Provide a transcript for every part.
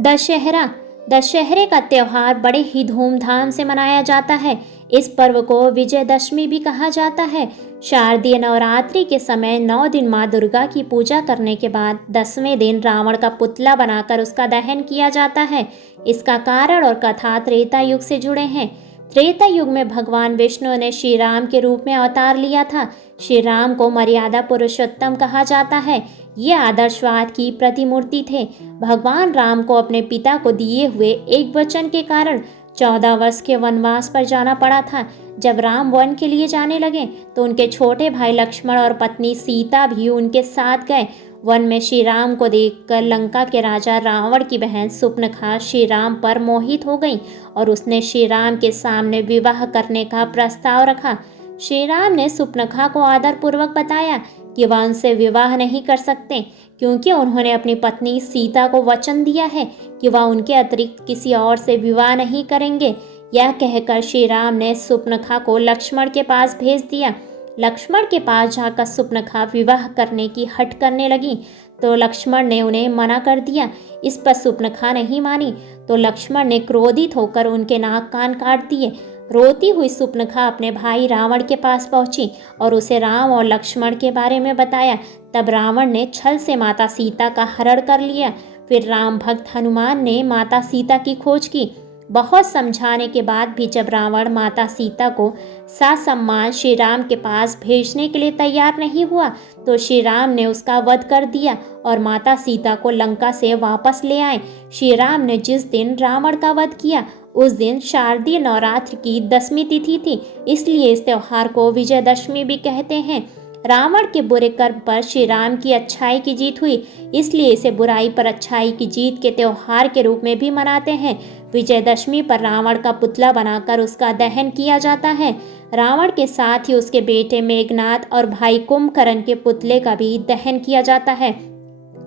दशहरा दशहरे का त्योहार बड़े ही धूमधाम से मनाया जाता है। इस पर्व को विजयदशमी भी कहा जाता है। शारदीय नवरात्रि के समय 9 दिन माँ दुर्गा की पूजा करने के बाद 10वें दिन रावण का पुतला बनाकर उसका दहन किया जाता है। इसका कारण और कथा त्रेता युग से जुड़े हैं। त्रेता युग में भगवान विष्णु ने श्री राम के रूप में अवतार लिया था। श्री राम को मर्यादा पुरुषोत्तम कहा जाता है। ये आदर्शवाद की प्रतिमूर्ति थे। भगवान राम को अपने पिता को दिए हुए एक वचन के कारण 14 वर्ष के वनवास पर जाना पड़ा था। जब राम वन के लिए जाने लगे तो उनके छोटे भाई लक्ष्मण और पत्नी सीता भी उनके साथ गए। वन में श्री राम को देखकर लंका के राजा रावण की बहन सुपनखा श्री राम पर मोहित हो गई और उसने श्री राम के सामने विवाह करने का प्रस्ताव रखा। श्री राम ने सुपनखा को आदरपूर्वक बताया कि वह उनसे विवाह नहीं कर सकते, क्योंकि उन्होंने अपनी पत्नी सीता को वचन दिया है कि वह उनके अतिरिक्त किसी और से विवाह नहीं करेंगे। यह कहकर श्री राम ने सुपनखा को लक्ष्मण के पास भेज दिया। लक्ष्मण के पास जाकर सुपनखा विवाह करने की हठ करने लगी तो लक्ष्मण ने उन्हें मना कर दिया। इस पर सुपनखा नहीं मानी तो लक्ष्मण ने क्रोधित होकर उनके नाक कान काट दिए। रोती हुई सुपनखा अपने भाई रावण के पास पहुंची और उसे राम और लक्ष्मण के बारे में बताया। तब रावण ने छल से माता सीता का हरण कर लिया। फिर राम भक्त हनुमान ने माता सीता की खोज की। बहुत समझाने के बाद भी जब रावण माता सीता को ससम्मान श्री राम के पास भेजने के लिए तैयार नहीं हुआ तो श्री राम ने उसका वध कर दिया और माता सीता को लंका से वापस ले आए। श्री राम ने जिस दिन रावण का वध किया उस दिन शारदीय नवरात्र की 10वीं तिथि थी, इसलिए इस त्योहार को विजयदशमी भी कहते हैं। रावण के बुरे कर्म पर श्री राम की अच्छाई की जीत हुई, इसलिए इसे बुराई पर अच्छाई की जीत के त्योहार के रूप में भी मनाते हैं। विजयदशमी पर रावण का पुतला बनाकर उसका दहन किया जाता है। रावण के साथ ही उसके बेटे मेघनाद और भाई कुंभकर्ण के पुतले का भी दहन किया जाता है।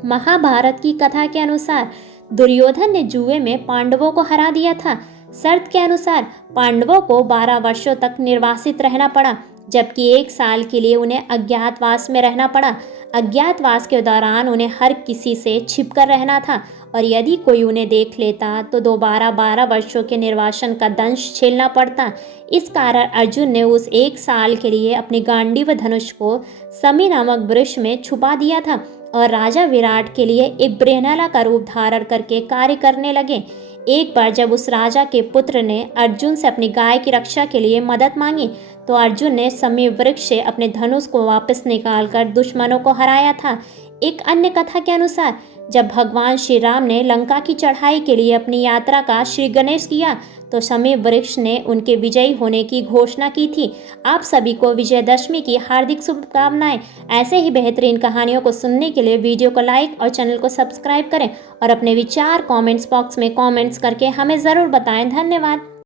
महाभारत की कथा के अनुसार दुर्योधन ने जुए में पांडवों को हरा दिया था। शर्त के अनुसार पांडवों को 12 वर्षों तक निर्वासित रहना पड़ा, जबकि 1 साल के लिए उन्हें अज्ञातवास में रहना पड़ा। अज्ञातवास के दौरान उन्हें हर किसी से छिपकर रहना था और यदि कोई उन्हें देख लेता तो दोबारा 12 वर्षों के निर्वासन का दंश झेलना पड़ता। इस कारण अर्जुन ने उस 1 साल के लिए अपनी गांडीव धनुष को समी नामक वृक्ष में छुपा दिया था और राजा विराट के लिए एक बृहनला का रूप धारण करके कार्य करने लगे। एक बार जब उस राजा के पुत्र ने अर्जुन से अपनी गाय की रक्षा के लिए मदद मांगी तो अर्जुन ने समी वृक्ष से अपने धनुष को वापस निकालकर दुश्मनों को हराया था। एक अन्य कथा के अनुसार जब भगवान श्री राम ने लंका की चढ़ाई के लिए अपनी यात्रा का श्री गणेश किया तो समी वृक्ष ने उनके विजयी होने की घोषणा की थी। आप सभी को विजयदशमी की हार्दिक शुभकामनाएं। ऐसे ही बेहतरीन कहानियों को सुनने के लिए वीडियो को लाइक और चैनल को सब्सक्राइब करें और अपने विचार कमेंट्स बॉक्स में कमेंट्स करके हमें ज़रूर बताएं। धन्यवाद।